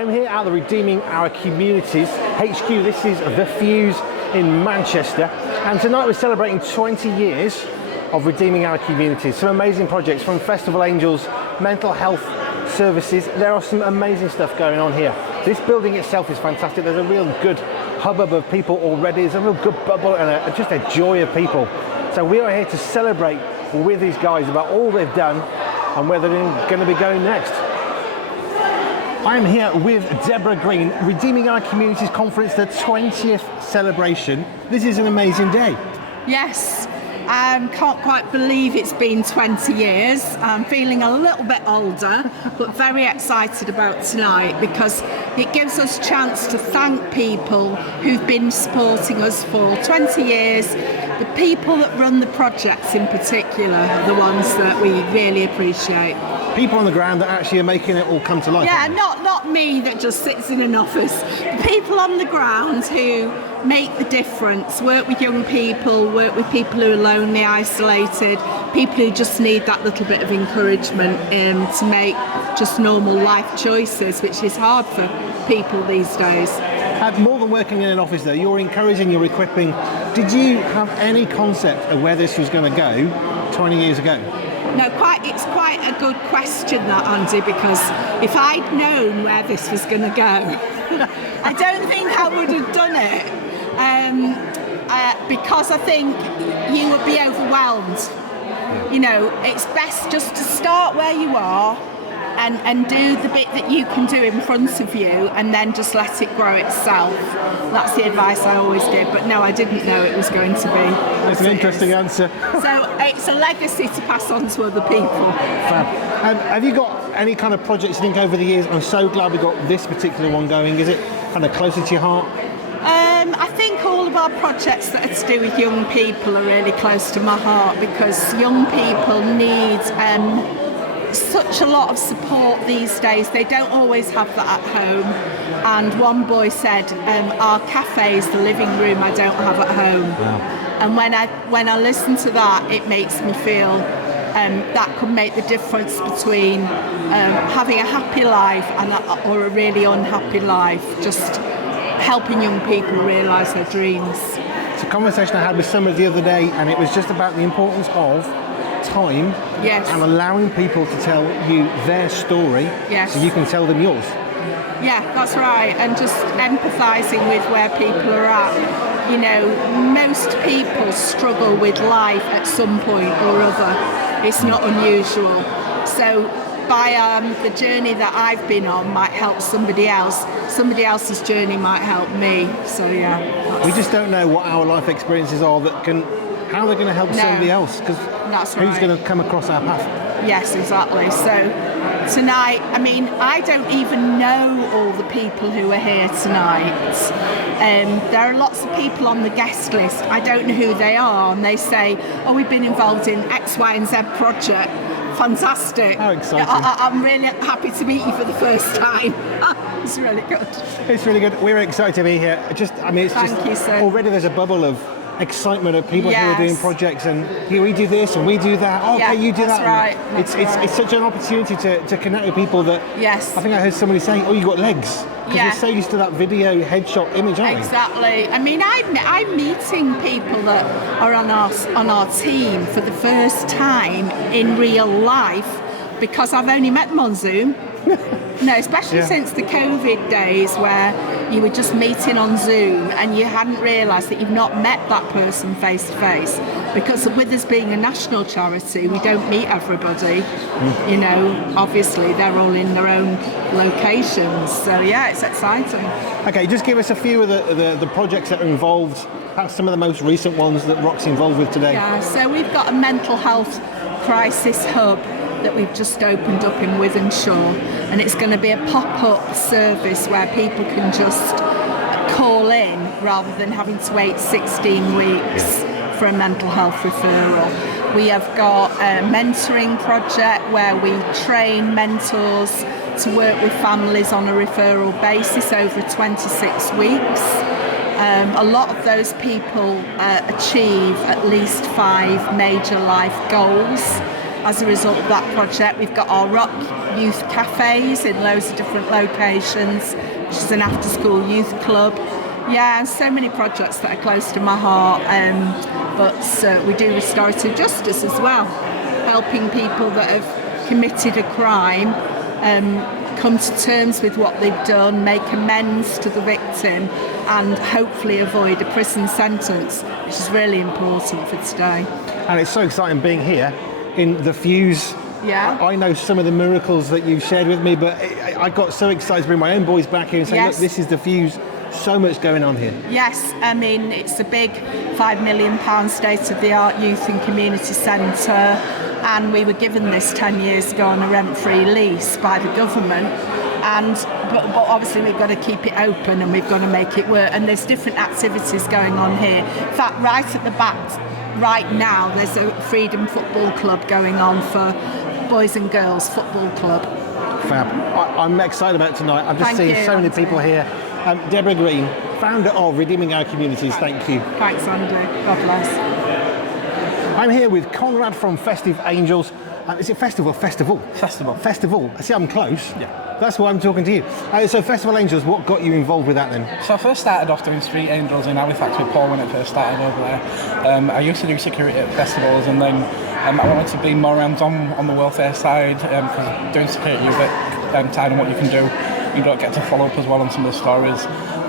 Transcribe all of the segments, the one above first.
I'm here at the Redeeming Our Communities HQ. This is the Fuse in Manchester, and tonight we're celebrating 20 years of Redeeming Our Communities. Some amazing projects from Festival Angels, mental health services. There are some amazing stuff going on here. This building itself is fantastic. There's a real good hubbub of people already. There's a real good bubble and just a joy of people. So we are here to celebrate with these guys about all they've done and where they're going to be going next. I'm here with Debra Green, Redeeming Our Communities Conference, the 20th celebration. This is an amazing day. Yes, can't quite believe it's been 20 years. I'm feeling a little bit older, but very excited about tonight because it gives us a chance to thank people who've been supporting us for 20 years. The people that run the projects in particular are the ones that we really appreciate. People on the ground that actually are making it all come to life. Yeah, not me that just sits in an office. The people on the ground who make the difference, work with young people, work with people who are lonely, isolated, people who just need that little bit of encouragement to make just normal life choices, which is hard for people these days. More than working in an office though, you're encouraging, you're equipping. Did you have any concept of where this was going to go 20 years ago? No, it's quite a good question that, Andy, because if I'd known where this was going to go, I don't think I would have done it, because I think you would be overwhelmed. You know, it's best just to start where you are and do the bit that you can do in front of you and then just let it grow itself. That's the advice I always give, but no, I didn't know it was going to be. That's an interesting answer. So it's a legacy to pass on to other people. Fab. Have you got any kind of projects you think over the years? I'm so glad we got this particular one going. Is it kind of closer to your heart? I think all of our projects that are to do with young people are really close to my heart because young people need such a lot of support these days. They don't always have that at home, and one boy said our cafe is the living room I don't have at home. Wow. And when I listen to that, it makes me feel that could make the difference between having a happy life or a really unhappy life, just helping young people realise their dreams. It's a conversation I had with somebody the other day, and it was just about the importance of time. Yes. And allowing people to tell you their story. Yes. So you can tell them yours. Yeah, that's right, and just empathising with where people are at. You know, most people struggle with life at some point or other. It's not unusual. So by the journey that I've been on might help somebody else. Somebody else's journey might help me. So yeah. We just don't know what our life experiences are how they're going to help somebody else, because who's going to come across our path? Yes, exactly. So tonight, I mean, I don't even know all the people who are here tonight. There are lots of people on the guest list. I don't know who they are, and they say, oh, we've been involved in X, Y and Z project. Fantastic. How exciting. I'm really happy to meet you for the first time. It's really good. It's really good. We're excited to be here. Thank you, sir. Already there's a bubble of excitement of people who are doing projects, and here we do this and we do that. Oh, okay, you do that. That's right. It's such an opportunity to connect with people that. Yes. I think I heard somebody saying, "Oh, you got legs," because you're so used to that video headshot image, aren't you? Exactly. I mean, I'm meeting people that are on our team for the first time in real life because I've only met them on Zoom. No, especially since the COVID days where you were just meeting on Zoom and you hadn't realised that you've not met that person face to face. Because with us being a national charity, we don't meet everybody. You know, obviously they're all in their own locations. So yeah, it's exciting. Okay, just give us a few of the projects that are involved. Perhaps some of the most recent ones that ROC's involved with today. Yeah, so we've got a mental health crisis hub that we've just opened up in Wythenshawe, and it's going to be a pop-up service where people can just call in rather than having to wait 16 weeks for a mental health referral. We have got a mentoring project where we train mentors to work with families on a referral basis over 26 weeks. A lot of those people achieve at least 5 major life goals as a result of that project. We've got our ROC youth cafes in loads of different locations, which is an after-school youth club. Yeah, so many projects that are close to my heart. But we do restorative justice as well, helping people that have committed a crime come to terms with what they've done, make amends to the victim, and hopefully avoid a prison sentence, which is really important for today. And it's so exciting being here in the Fuse. Yeah. I know some of the miracles that you've shared with me, but I got so excited to bring my own boys back here and say, Yes. look, this is the Fuse. So much going on here. Yes, I mean, it's a big £5 million state-of-the-art youth and community centre, and we were given this 10 years ago on a rent-free lease by the government. But obviously we've got to keep it open and we've got to make it work, and there's different activities going on here. In fact, right at the back right now there's a Freedom Football Club going on for boys and girls football club. Fab. I'm excited about tonight. I'm just seeing so many people here. Debra Green, founder of Redeeming Our Communities, thank you. Thanks, Andy. God bless. I'm here with Conrad from Festive Angels. Is it festival? Festival. I see I'm close. Yeah. That's why I'm talking to you. So Festival Angels, what got you involved with that then? So I first started off doing Street Angels in Halifax with Paul when it first started over there. I used to do security at festivals, and then I wanted to be more hands-on on the welfare side, because doing security you get tired on what you can do. You don't get to follow up as well on some of the stories.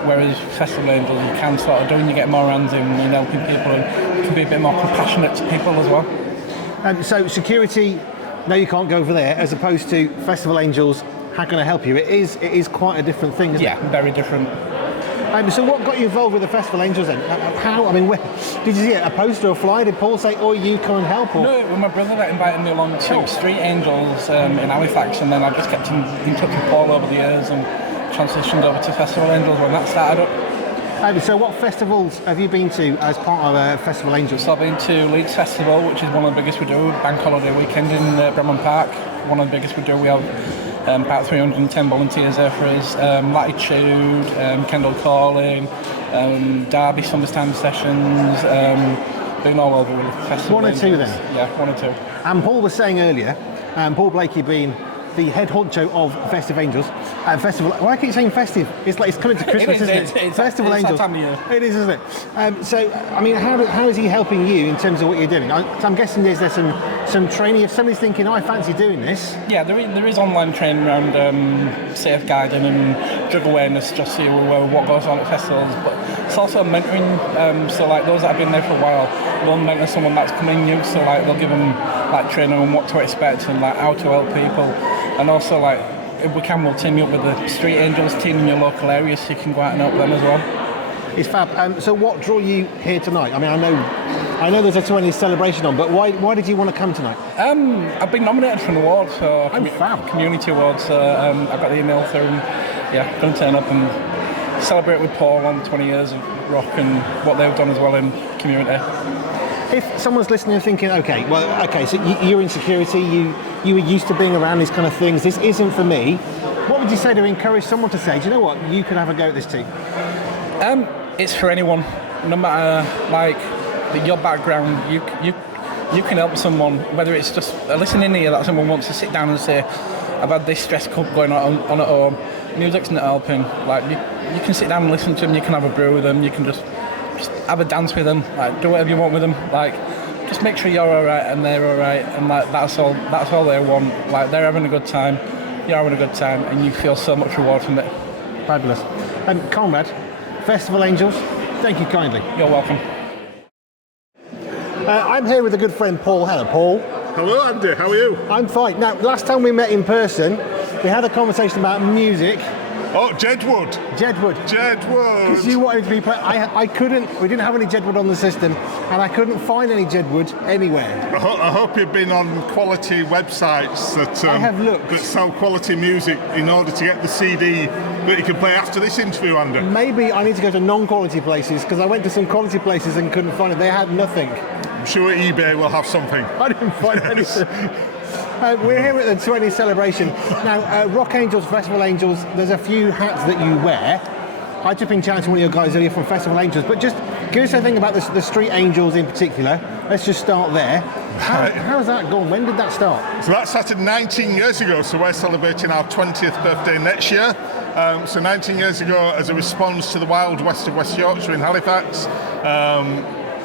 Whereas Festival Angels, you can sort of do, and you get more hands in and helping people, and you can be a bit more compassionate to people as well. So security, no, you can't go over there, as opposed to Festival Angels. How can I help you? It is quite a different thing, isn't it? Yeah, very different. So what got you involved with the Festival Angels then? How? I mean, where, did you see a poster or a flyer? Did Paul say, "Oh, you come and help"? Or? No, it was my brother that invited me along to Street Angels in Halifax, and then I just kept in touch with Paul over the years and transitioned over to Festival Angels when that started up. So what festivals have you been to as part of Festival Angels? So I've been to Leeds Festival, which is one of the biggest we do, Bank Holiday Weekend in Bramham Park, one of the biggest we do. We have about 310 volunteers there for us. Latitude, Kendall Calling, Derby Summertime Sessions, been all over with the festival. One or two then? Yeah, one or two. And Paul was saying earlier, Paul Blakey being the head honcho of Festive Angels, Festival. Why keep saying festive? It's like it's coming to Christmas, isn't it? It's Festival Angels. That time of year. It is, isn't it? So, I mean, how is he helping you in terms of what you're doing? So I'm guessing there's some training. If somebody's thinking, I fancy doing this. Yeah, there is online training around safeguarding and drug awareness, just so you're aware of what goes on at festivals. But it's also mentoring. So, like those that have been there for a while, they'll mentor someone that's coming new. So, like they'll give them like training on what to expect and like how to help people. And also, like, if we can, we'll team you up with the Street Angels team in your local area so you can go out and help them as well. It's fab. So what drew you here tonight? I mean, I know there's a 20th celebration on, but why did you want to come tonight? I've been nominated for an award, so fab. community award, so I got the email through, and yeah, going to turn up and celebrate with Paul on 20 years of ROC and what they've done as well in community. If someone's listening and thinking, okay, so you're in security, you were used to being around these kind of things, this isn't for me, what would you say to encourage someone to say, do you know what, you could have a go at this too? It's for anyone, no matter like your background, you can help someone, whether it's just a listening ear that someone wants to sit down and say, I've had this stress going on at home, music's not helping, like you can sit down and listen to them, you can have a brew with them, you can just have a dance with them, like do whatever you want with them, like just make sure you're alright and they're alright, and like that's all they want, like they're having a good time, you're having a good time, and you feel so much reward from it. Fabulous. Conrad, Festival Angels, thank you kindly. You're welcome. I'm here with a good friend Paul. Hello Paul. Hello Andy, how are you? I'm fine. Now last time we met in person we had a conversation about music. Oh, Jedwood. Because you wanted to be I couldn't, we didn't have any Jedwood on the system and I couldn't find any Jedwood anywhere. I hope you've been on quality websites that, I have looked. that sell quality music in order to get the CD that you can play after this interview, Andy. Maybe I need to go to non-quality places because I went to some quality places and couldn't find it. They had nothing. I'm sure eBay will have something. I didn't find anything. We're here at the 20th celebration. Now, ROC Angels, Festival Angels, there's a few hats that you wear. I've just been chatting to one of your guys earlier from Festival Angels, but just give us a thing about the Street Angels in particular. Let's just start there. How's that gone? When did that start? So that started 19 years ago, so we're celebrating our 20th birthday next year. So 19 years ago, as a response to the Wild West of West Yorkshire in Halifax,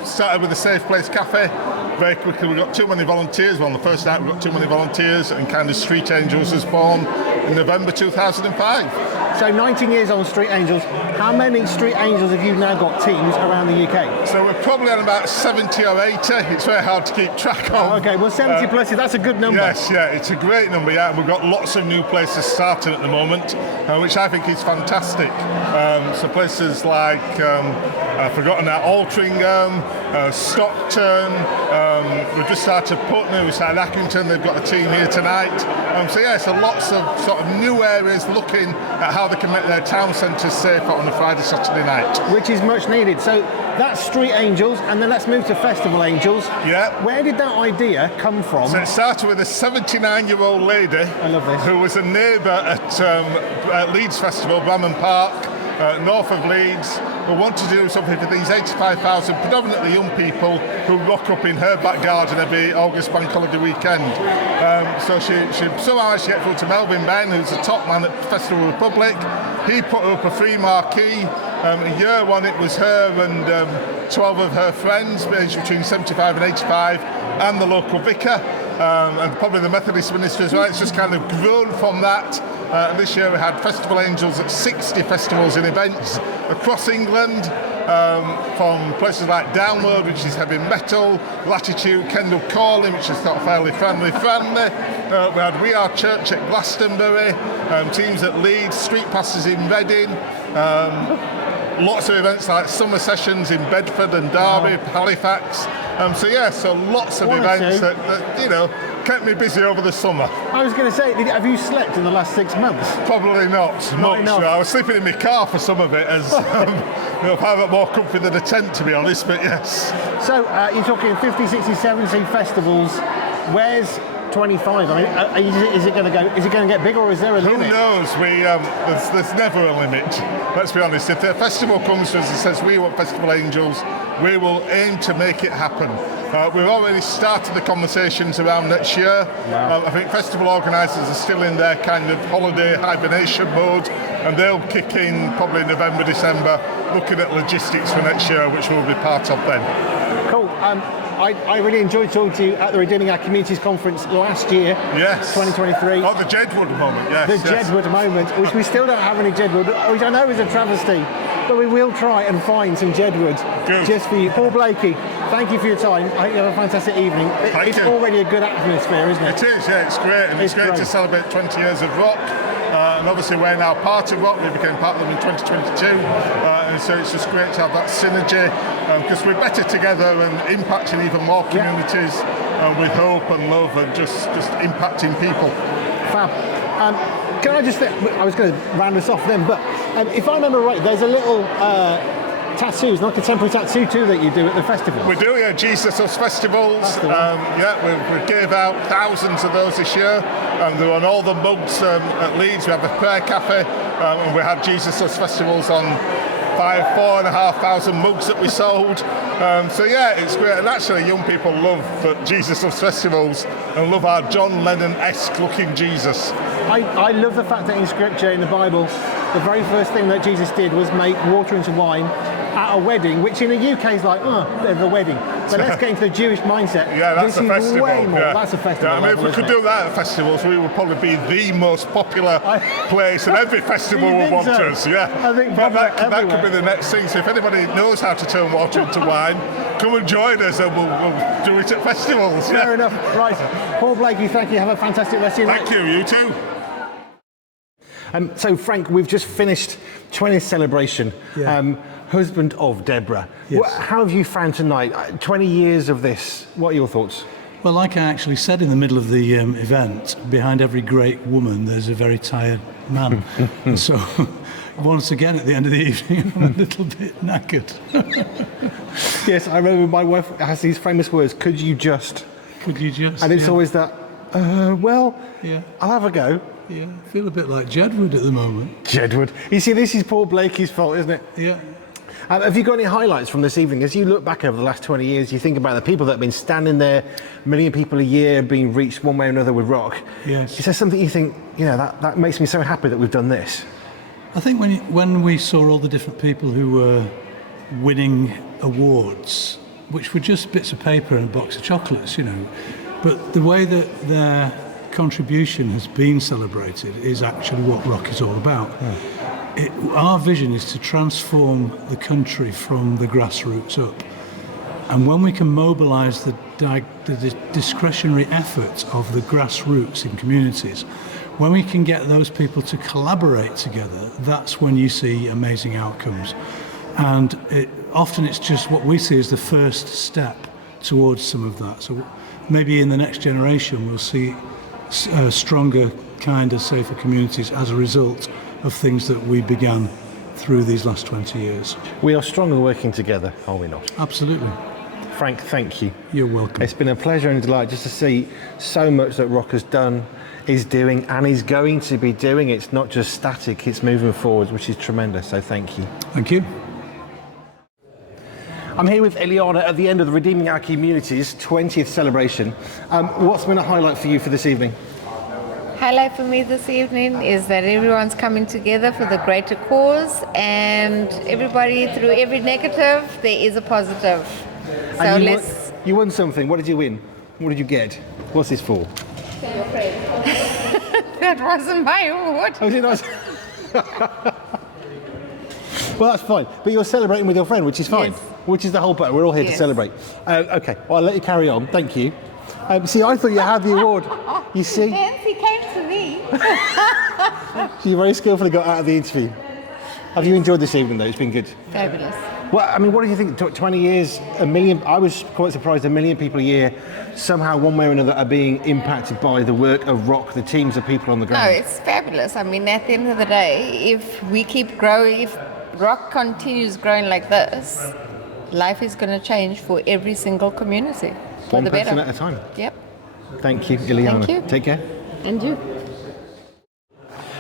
started with a Safe Place Cafe. Very quickly we got too many volunteers. Well, on the first night we got too many volunteers, and kind of Street Angels was born in November 2005. So 19 years on Street Angels. How many Street Angels have you now got teams around the UK? So we're probably on about 70 or 80. It's very hard to keep track of. Okay, well 70 plus, that's a good number. Yes, yeah, it's a great number, yeah. And we've got lots of new places starting at the moment, which I think is fantastic. So places like, I've forgotten that, Altrincham, Stockton, we've just started Putney, we started Accrington, they've got a team here tonight. So yeah, so lots of sort of new areas looking at how they can make their town centres safer on a Friday, Saturday night. Which is much needed. So that's Street Angels, and then let's move to Festival Angels. Yeah. Where did that idea come from? So it started with a 79-year-old lady. I love this. Who was a neighbour at Leeds Festival, Bramham Park, north of Leeds, who wanted to do something for these 85,000 predominantly young people who rock up in her back garden every August bank holiday weekend. So she somehow managed to get through to Melvin Ben, who's the top man at Festival Republic. He put up a free marquee. In year one it was her and 12 of her friends, aged between 75 and 85, and the local vicar, and probably the Methodist minister as well. It's just kind of grown from that. And this year we had Festival Angels at 60 festivals and events across England, from places like Download, which is heavy metal, Latitude, Kendal Calling, which is sort of fairly family friendly. We had We Are Church at Glastonbury, teams at Leeds, Street Passes in Reading, lots of events like summer sessions in Bedford and Derby, Halifax. So lots of events that, you know, kept me busy over the summer. I was going to say, have you slept in the last 6 months? Probably not much. Enough. I was sleeping in my car for some of it, as you know, far more comfy than a tent, to be honest, but yes. So you're talking 50, 60, 70 festivals. Where's 25? I mean, is it going to get bigger, or is there a limit? Who knows? There's never a limit. Let's be honest. If the festival comes to us and says we want Festival Angels, we will aim to make it happen. We've already started the conversations around next year. Wow. I think festival organisers are still in their kind of holiday hibernation mode, and they'll kick in probably November, December, looking at logistics for next year, which we'll be part of then. Cool. I really enjoyed talking to you at the Redeeming Our Communities Conference last year. Yes. 2023. Oh, the Jedwood moment, yes. The Jedwood moment, which we still don't have any Jedwood, which I know is a travesty, but we will try and find some Jedwood just for you. Paul Blakey, thank you for your time. I hope you have a fantastic evening. It's already a good atmosphere, isn't it? It is, yeah, it's great. And it's great to celebrate 20 years of ROC. And obviously we're now part of ROC. We became part of them in 2022. And so it's just great to have that synergy, because we're better together and impacting even more communities with hope and love and just impacting people. Fab. Can I just, I was going to round us off then, but if I remember right, there's a little tattoos, like a temporary tattoo too, that you do at the festival. We do, yeah, Jesus Us Festivals. We gave out thousands of those this year, and they're on all the mugs at Leeds. We have a prayer cafe, and we had Jesus Us Festivals on 4,500 mugs that we sold. It's great. And actually, young people love the Jesus Us Festivals and love our John Lennon-esque looking Jesus. I love the fact that in Scripture, in the Bible, the very first thing that Jesus did was make water into wine at a wedding, which in the UK is like, the wedding. But let's get into the Jewish mindset. Yeah, that's this a festival. Way more. Yeah. That's a festival. Yeah, I mean, if we could do that at festivals, we would probably be the most popular place, and every festival would want us. Yeah, I think that could be the next thing. So if anybody knows how to turn water into wine, come and join us, and we'll do it at festivals. Fair enough. Right, Paul Blakey, thank you. Have a fantastic rest of your night. Thank you. You too. So Frank, we've just finished 20th celebration. Yeah. Husband of Debra. Yes. How have you found tonight? 20 years of this. What are your thoughts? Well, like I actually said in the middle of the event, behind every great woman, there's a very tired man. And so, once again, at the end of the evening, I'm a little bit knackered. Yes, I remember my wife has these famous words, could you just? And it's always that, I'll have a go. Yeah, I feel a bit like Jedwood at the moment. Jedwood. You see, this is Paul Blakey's fault, isn't it? Yeah. Have you got any highlights from this evening? As you look back over the last 20 years, you think about the people that have been standing there, 1 million people a year being reached one way or another with ROC. Yes. Is there something you think, that makes me so happy that we've done this? I think when we saw all the different people who were winning awards, which were just bits of paper and a box of chocolates, but the way that their contribution has been celebrated is actually what ROC is all about. Our vision is to transform the country from the grassroots up. And when we can mobilise the discretionary efforts of the grassroots in communities, when we can get those people to collaborate together, that's when you see amazing outcomes. And often it's just what we see as the first step towards some of that. So maybe in the next generation we'll see stronger, kinder, safer communities as a result of things that we began through these last 20 years. We are stronger working together, are we not? Absolutely. Frank, thank you. You're welcome. It's been a pleasure and a delight just to see so much that ROC has done, is doing, and is going to be doing. It's not just static, it's moving forward, which is tremendous, so thank you. Thank you. I'm here with Eliana at the end of the Redeeming Our Communities 20th celebration. What's been a highlight for you for this evening? Highlight for me this evening is that everyone's coming together for the greater cause, and everybody, through every negative, there is a positive. So And you won something. What did you win? What did you get? What's this for? That wasn't my award. Oh, is it nice? Well, that's fine. But you're celebrating with your friend, which is fine. Yes. Which is the whole point. We're all here to Yes. celebrate. Okay, well, I'll let you carry on. Thank you. See, I thought you had the award. You see? Yes, he came to me. So you very skillfully got out of the interview. Have you enjoyed this evening, though? It's been good. Fabulous. Well, I mean, what do you think? 20 years, 1 million, I was quite surprised, 1 million people a year, somehow, one way or another, are being impacted by the work of ROC, the teams of people on the No, ground. it's fabulous. I mean, at the end of the day, if we keep growing, if ROC continues growing like this, life is going to change for every single community. For One the person better. at a time. Yep. Thank you, Ileana. Thank you. Take care. And you.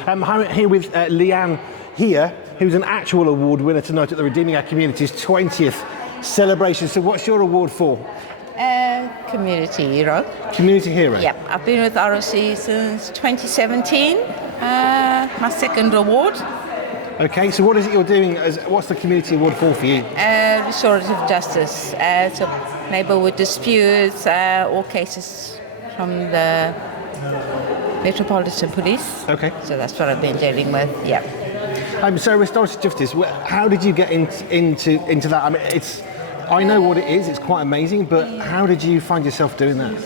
I'm here with Leanne here, who's an actual award winner tonight at the Redeeming Our Communities 20th celebration. So what's your award for? Community hero. Community Hero? Yep, I've been with ROC since 2017. My second award, Okay, so what is it you're doing? What's the Community Award for you? restorative justice. So neighbourhood disputes, all cases from the Metropolitan Police. Okay. So that's what I've been dealing with. Yeah. So restorative justice, how did you get into that? I mean, I know what it is, it's quite amazing, but how did you find yourself doing that?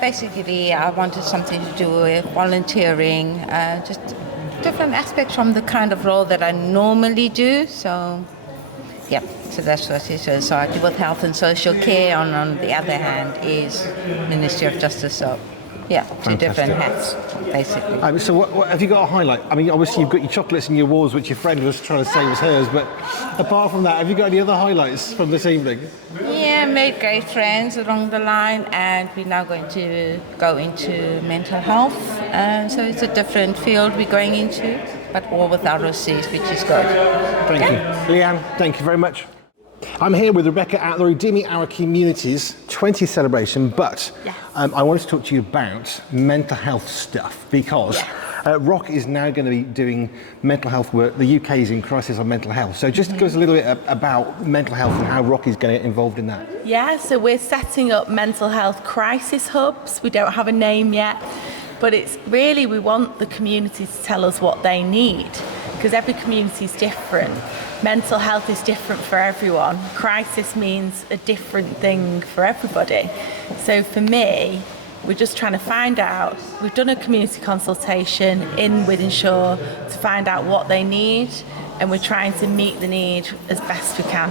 Basically, I wanted something to do with volunteering, just different aspects from the kind of role that I normally do. So, yeah, so that's what it is. So I deal with health and social care, and on the other hand is Ministry of Justice. So, yeah, two different hats, basically. So what have you got a highlight? I mean, obviously you've got your chocolates and your awards, which your friend was trying to say was hers, but apart from that, have you got any other highlights from this evening? Yeah, made great friends along the line, and we're now going to go into mental health. So it's a different field we're going into, but all with ROCs, which is good. Thank you. Leanne, thank you very much. I'm here with Rebecca at the Redeeming Our Communities 20th celebration, but I wanted to talk to you about mental health stuff because ROC is now going to be doing mental health work. The UK is in crisis on mental health. So just give us a little bit about mental health and how ROC is going to get involved in that. Yeah, so we're setting up mental health crisis hubs. We don't have a name yet, but it's really, we want the community to tell us what they need because every community is different. Mental health is different for everyone. Crisis means a different thing for everybody. So for me, we're just trying to find out. We've done a community consultation in Wythenshawe to find out what they need, and we're trying to meet the need as best we can.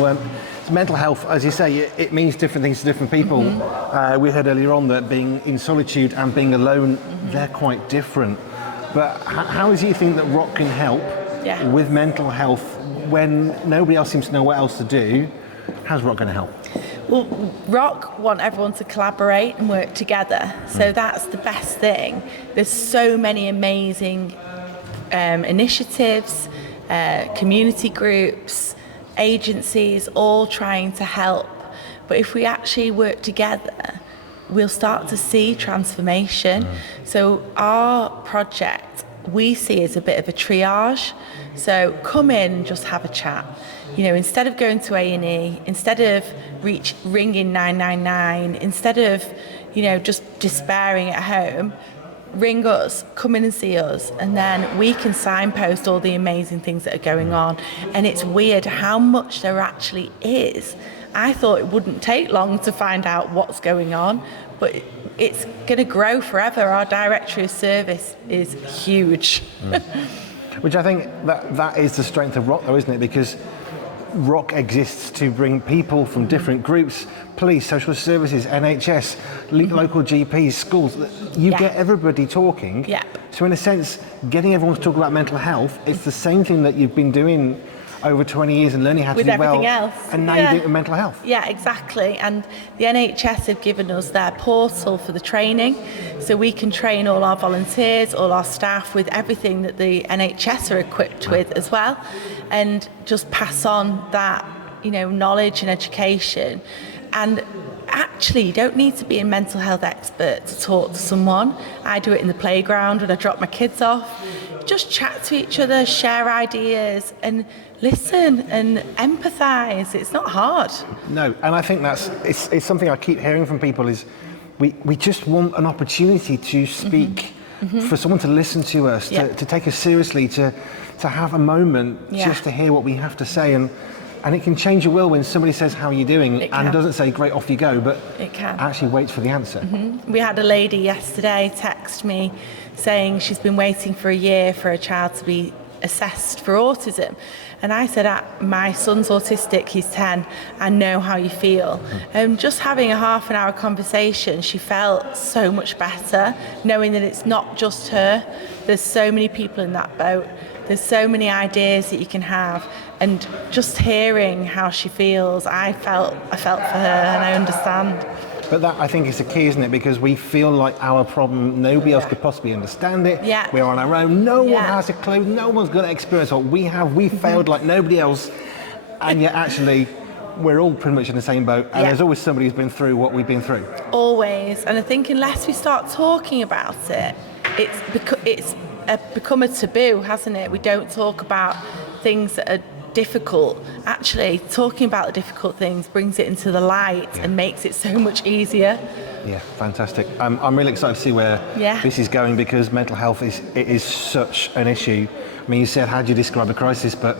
Well, mental health, as you say, it means different things to different people. We heard earlier on that being in solitude and being alone, they're quite different. But how is it you think that ROC can help with mental health when nobody else seems to know what else to do? How's ROC going to help? Well, ROC want everyone to collaborate and work together, so that's the best thing. There's so many amazing initiatives community groups, agencies, all trying to help. But if we actually work together, we'll start to see transformation. So our project we see as a bit of a triage. So come in and just have a chat. You know, instead of going to A&E, instead of ringing 999, instead of, you know, just despairing at home, ring us, come in and see us, and then we can signpost all the amazing things that are going on. And it's weird how much there actually is. I thought it wouldn't take long to find out what's going on, but it's going to grow forever. Our directory of service is huge. Which I think that is the strength of ROC though, isn't it? Because ROC exists to bring people from different groups, police, social services, NHS, local GPs, schools. You get everybody talking. Yeah. So in a sense, getting everyone to talk about mental health, it's the same thing that you've been doing over 20 years and learning how to with do well. everything else. And now you do it with mental health. Yeah, exactly. And the NHS have given us their portal for the training, so we can train all our volunteers, all our staff with everything that the NHS are equipped with as well, and just pass on that, you know, knowledge and education. And actually, you don't need to be a mental health expert to talk to someone. I do it in the playground when I drop my kids off. Just chat to each other, share ideas, and listen and empathise. It's not hard. No, and I think it's something I keep hearing from people is we just want an opportunity to speak, for someone to listen to us, to take us seriously, to have a moment just to hear what we have to say. And it can change your will when somebody says, how are you doing? And doesn't say, great, off you go, but it can. Actually waits for the answer. We had a lady yesterday text me saying she's been waiting for a year for a child to be assessed for autism. And I said, my son's autistic, he's 10, I know how you feel. Just having a half an hour conversation, she felt so much better, knowing that it's not just her. There's so many people in that boat. There's so many ideas that you can have. And just hearing how she feels, I felt for her, and I understand. But that, I think, is the key, isn't it? Because we feel like our problem, nobody else could possibly understand it. Yeah. We're on our own. No one has a clue. No one's going to experience what we have. We failed like nobody else. And yet, actually, we're all pretty much in the same boat. And there's always somebody who's been through what we've been through. Always. And I think unless we start talking about it, it's become a taboo, hasn't it? We don't talk about things that are difficult. Actually, talking about the difficult things brings it into the light and makes it so much easier. Yeah, fantastic. I'm really excited to see where this is going, because mental health is such an issue. I mean, you said, how do you describe a crisis? But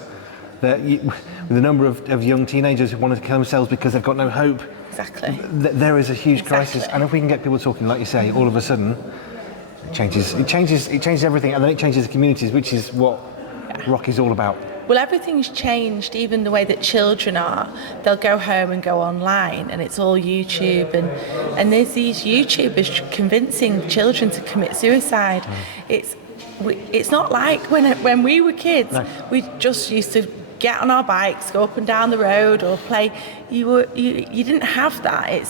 with the number of young teenagers who want to kill themselves because they've got no hope. Exactly. There is a huge crisis, and if we can get people talking, like you say, all of a sudden, it changes everything, and then it changes the communities, which is what ROC is all about. Well, everything's changed, even the way that children are. They'll go home and go online, and it's all YouTube, and there's these YouTubers convincing children to commit suicide. It's not like when we were kids. No. We just used to get on our bikes, go up and down the road, or play. You didn't have that.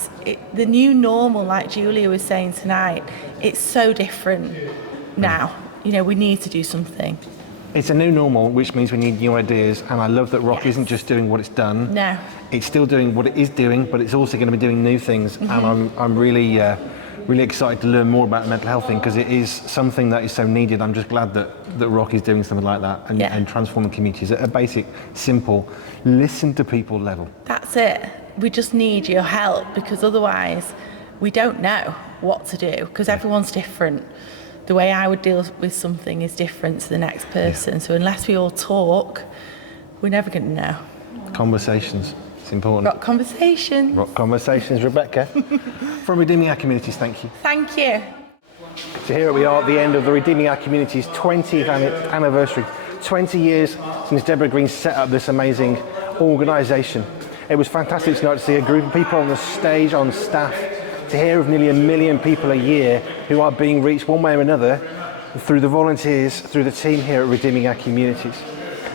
The new normal, like Julia was saying tonight. It's so different now. You know, we need to do something. It's a new normal, which means we need new ideas, and I love that ROC isn't just doing what it's done. No. It's still doing what it is doing, but it's also going to be doing new things, and I'm really excited to learn more about the mental health thing, because it is something that is so needed. I'm just glad that ROC is doing something like that and transforming communities at a basic, simple, listen to people level. That's it. We just need your help, because otherwise we don't know what to do, because everyone's different. The way I would deal with something is different to the next person. Yeah. So unless we all talk, we're never going to know. Conversations. It's important. ROC conversations. ROC conversations, Rebecca. From Redeeming Our Communities, thank you. Thank you. So here we are at the end of the Redeeming Our Communities 20th anniversary. 20 years since Debra Green set up this amazing organisation. It was fantastic tonight to see a group of people on the stage, on staff, to hear of nearly 1 million people a year who are being reached one way or another through the volunteers, through the team here at Redeeming Our Communities.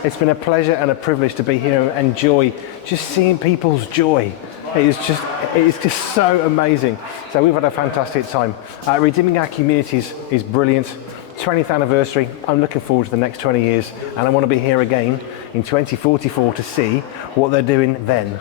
It's been a pleasure and a privilege to be here and enjoy just seeing people's joy. It's just so amazing. So we've had a fantastic time. Redeeming Our Communities is brilliant. 20th anniversary. I'm looking forward to the next 20 years, and I want to be here again in 2044 to see what they're doing then.